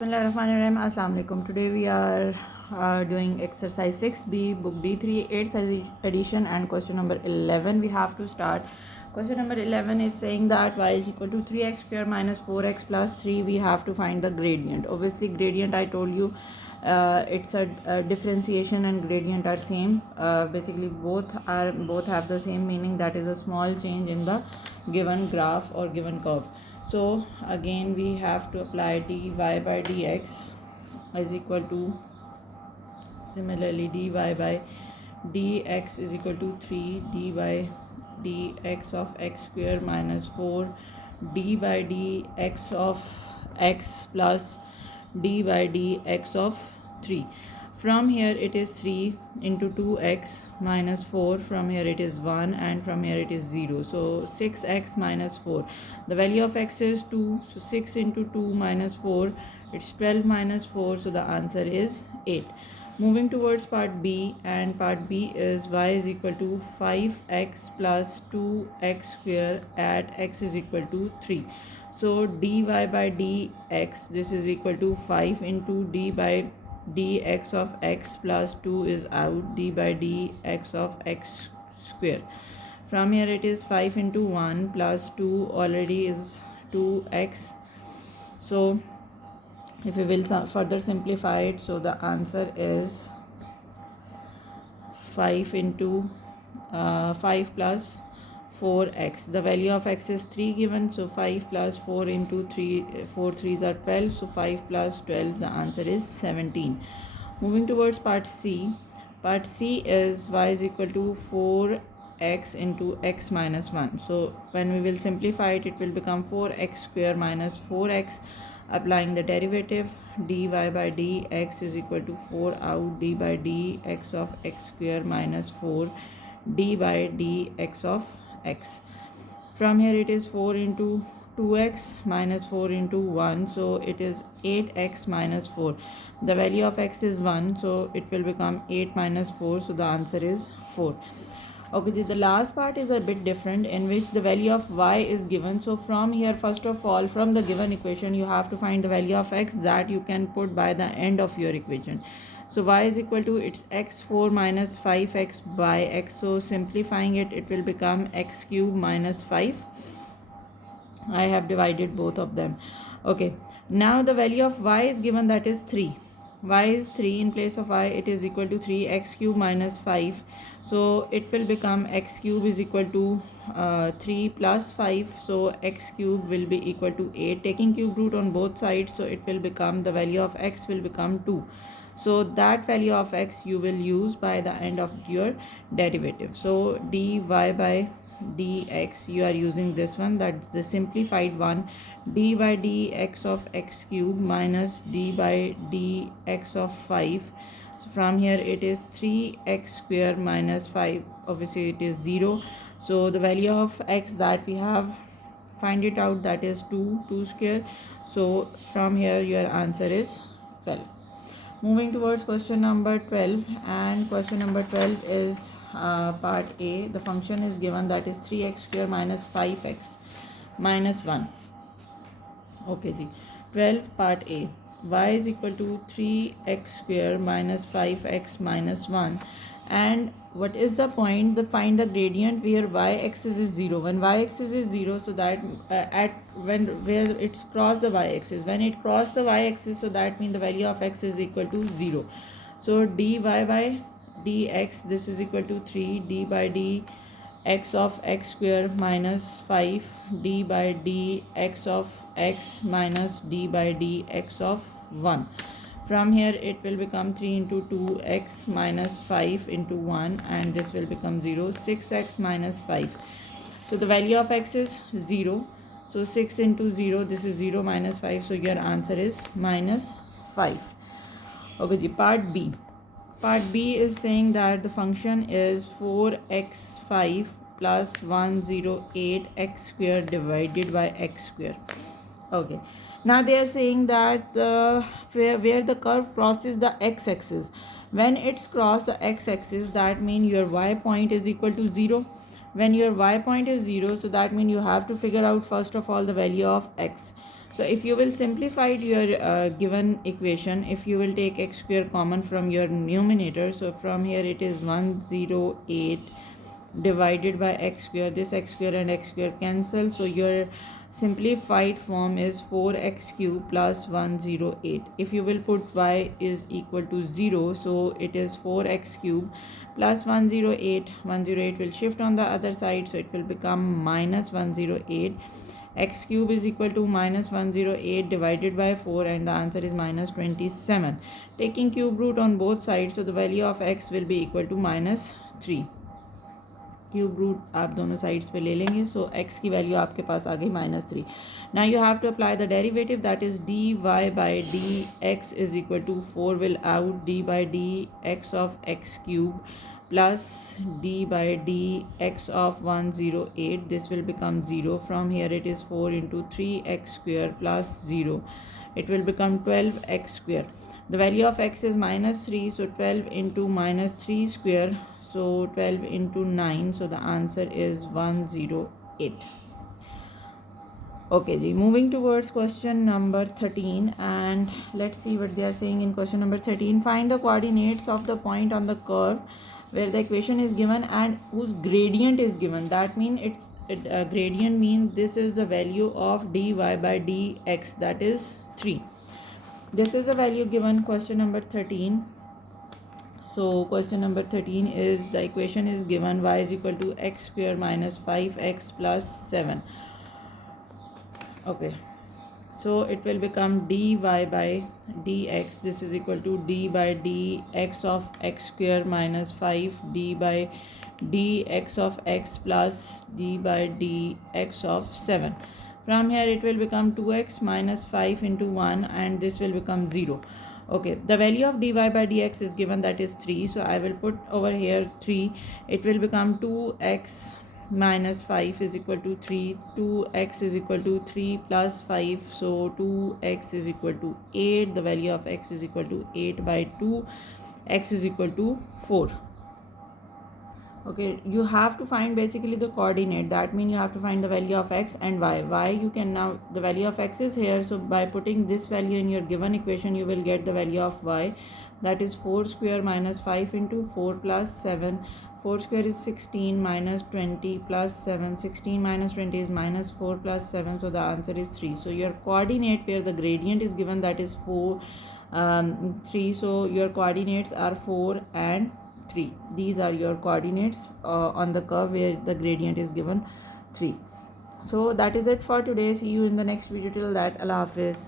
Bismillahirrahmanirrahim. Assalamu alaikum. Today we are doing exercise 6B, book D3, 8th edition, and question number 11. We have to start. Question number 11 is saying that y is equal to 3x square minus 4x plus 3. We have to find the gradient. Obviously, gradient I told you it's a differentiation and gradient are same. Basically, both have the same meaning. That is a small change in the given graph or given curve. So again we have to apply dy by dx is equal to, similarly dy by dx is equal to 3 d by dx of x square minus 4 d by dx of x plus d by dx of 3. From here it is 3 into 2x minus 4. From here it is 1, and from here it is 0. So 6x minus 4. The value of x is 2. So 6 into 2 minus 4. It's 12 minus 4. So the answer is 8. Moving towards part B, and part B is y is equal to 5x plus 2x square at x is equal to 3. So dy by dx, this is equal to 5 into d by dx of x plus 2 is out, d by dx of x square. From here it is 5 into 1 plus 2 already is 2x. So if we will further simplify it, so the answer is 5 into 5 plus 4x. The value of x is 3 given, so 5 plus 4 into 3, 4 3s are 12, so 5 plus 12, the answer is 17. Moving towards part C. Part C is y is equal to 4x into x minus 1. So when we will simplify it, it will become 4x square minus 4x. Applying the derivative, dy by dx is equal to 4 out, d by dx of x square minus 4 d by dx of x. From here it is 4 into 2x minus 4 into 1, so it is 8x minus 4. The value of x is 1, so it will become 8 minus 4, so the answer is 4. Okay, the last part is a bit different, in which the value of y is given. So from here, first of all, from the given equation, you have to find the value of x that you can put by the end of your equation. So y is equal to, it's x4 minus 5x by x. So simplifying it, it will become x cube minus 5. I have divided both of them. Okay, now the value of y is given, that is 3. Y is 3. In place of y, it is equal to 3, x cube minus 5. So it will become x cube is equal to 3 plus 5. So x cube will be equal to 8. Taking cube root on both sides, so it will become, the value of x will become 2. So that value of x you will use by the end of your derivative. So dy by dx, you are using this one, that's the simplified one, d by dx of x cube minus d by dx of 5. So from here it is 3x square minus 5, obviously it is 0. So the value of x that we have, find it out, that is 2 square. So from here your answer is 12. Moving towards question number 12, and question number 12 is part A. The function is given, that is 3x square minus 5x minus 1. Okay ji. 12 part A. Y is equal to 3x square minus 5x minus 1. And what is the point? Find the gradient where y-axis is 0. When y-axis is 0, so that where it's crossed the y-axis. When it crossed the y-axis, so that means the value of x is equal to 0. So dy by dx, this is equal to 3 d by dx of x square minus 5 d by dx of x minus d by dx of 1. From here it will become 3 into 2x minus 5 into 1, and this will become 0. 6x minus 5. So the value of x is 0. So 6 into 0, this is 0 minus 5. So your answer is minus 5. Okay, part B. Part B is saying that the function is 4x5 plus 108 x square divided by x square. Okay. Now they are saying that where the curve crosses the x-axis, when it's crossed the x-axis, that means your y point is equal to 0. When your y point is 0, so that means you have to figure out first of all the value of x. So if you will simplify your given equation, if you will take x square common from your numerator, so from here it is 108 divided by x square. This x square and x square cancel, so your simplified form is 4x cube plus 108. If you will put y is equal to 0, so it is 4x cube plus 108. 108 will shift on the other side, so it will become minus 108. X cube is equal to minus 108 divided by 4, and the answer is minus 27. Taking cube root on both sides, so the value of x will be equal to minus 3. Cube root आप दोनों sides पे ले लेंगे, सो x की value आपके पास आ गई -3. Now you have to apply the derivative, that is dy by D X is equal to 4 will out D by D X of X cube plus d by dx of 108. This will become 0. From here it is 4 into 3x square plus 0. It will become 12x square. The value of x is -3, so 12 into -3 square, so 12 into 9, so the answer is 108. Okay ji, moving towards question number 13, and let's see what they are saying in question number 13. Find the coordinates of the point on the curve where the equation is given and whose gradient is given. That means gradient means this is the value of dy by dx, that is 3. This is a value given question number 13. So question number 13 is the equation is given y is equal to x square minus 5x plus 7. Okay, so it will become dy by dx, this is equal to d by dx of x square minus 5 d by dx of x plus d by dx of 7. From here it will become 2x minus 5 into 1, and this will become 0. Okay, the value of dy by dx is given, that is 3, so I will put over here 3. It will become 2x minus 5 is equal to 3. 2x is equal to 3 plus 5, so 2x is equal to 8. The value of x is equal to 8 by 2. X is equal to 4. Okay, you have to find basically the coordinate. That means you have to find the value of x and y. You can now, the value of x is here, so by putting this value in your given equation you will get the value of y, that is 4 square minus 5 into 4 plus 7. 4 square is 16 minus 20 plus 7. 16 minus 20 is minus 4 plus 7, so the answer is 3. So your coordinate where the gradient is given, that is 4 3, so your coordinates are 4 and 3. These are your coordinates on the curve where the gradient is given 3. So that is it for today. See you in the next video. Till that, Allah Hafiz.